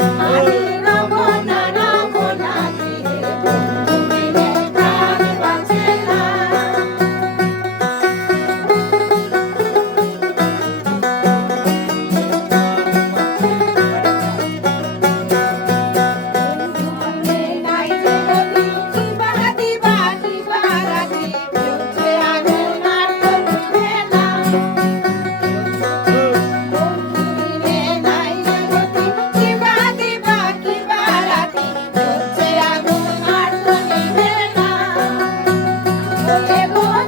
আমি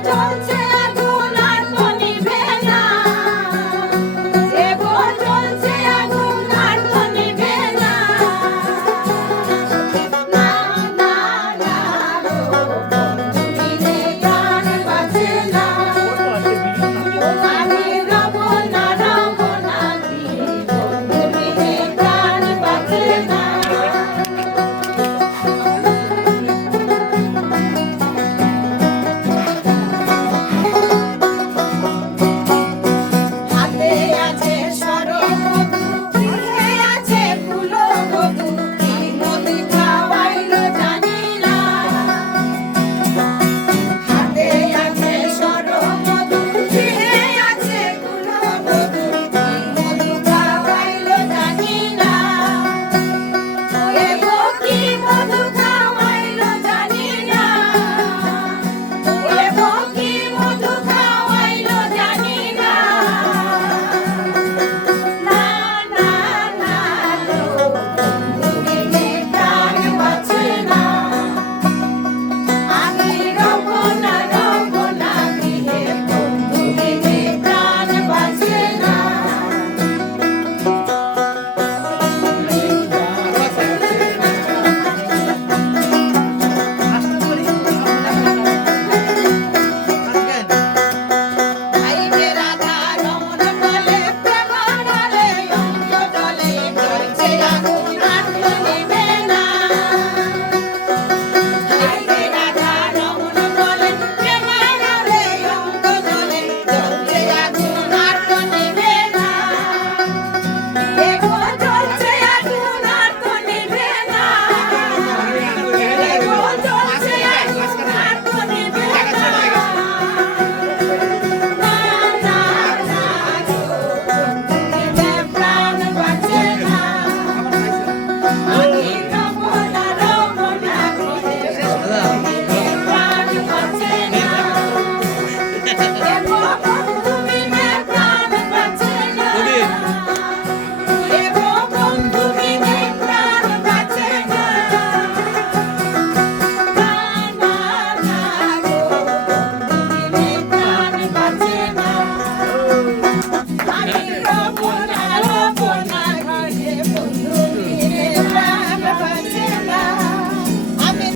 don't